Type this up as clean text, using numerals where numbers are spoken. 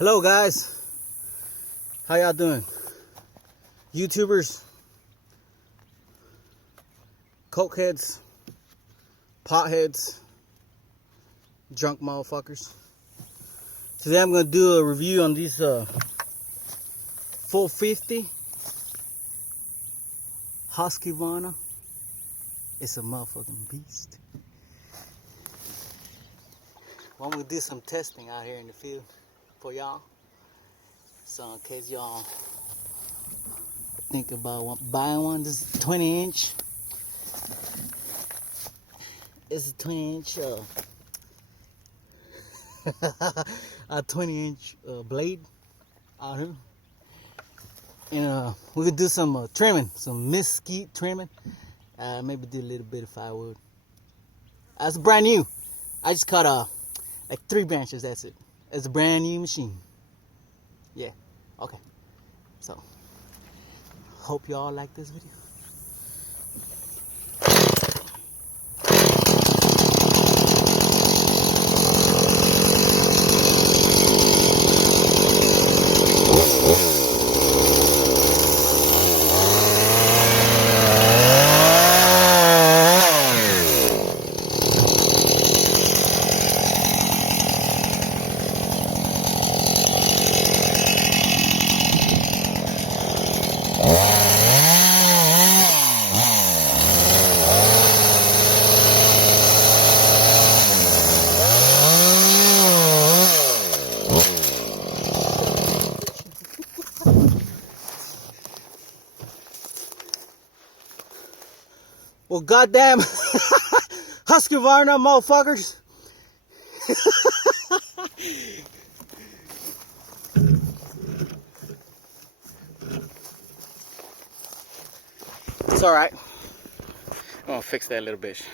Hello guys, how y'all doing? YouTubers, cokeheads, potheads, drunk motherfuckers. Today I'm gonna do a review on these 450 Husqvarna. It's a motherfucking beast. Well, I'm gonna do some testing out here in the field for y'all. So in case y'all think about buying one, this is 20 inch. It's a 20 inch a 20 inch blade out here. And we could do some trimming, some mesquite trimming. Maybe do a little bit of firewood. That's brand new. I just cut like 3 branches, that's it. It's a brand new machine. Yeah, okay. So, hope y'all like this video. Well, goddamn, Husqvarna motherfuckers. It's alright. I'm gonna fix that little bitch.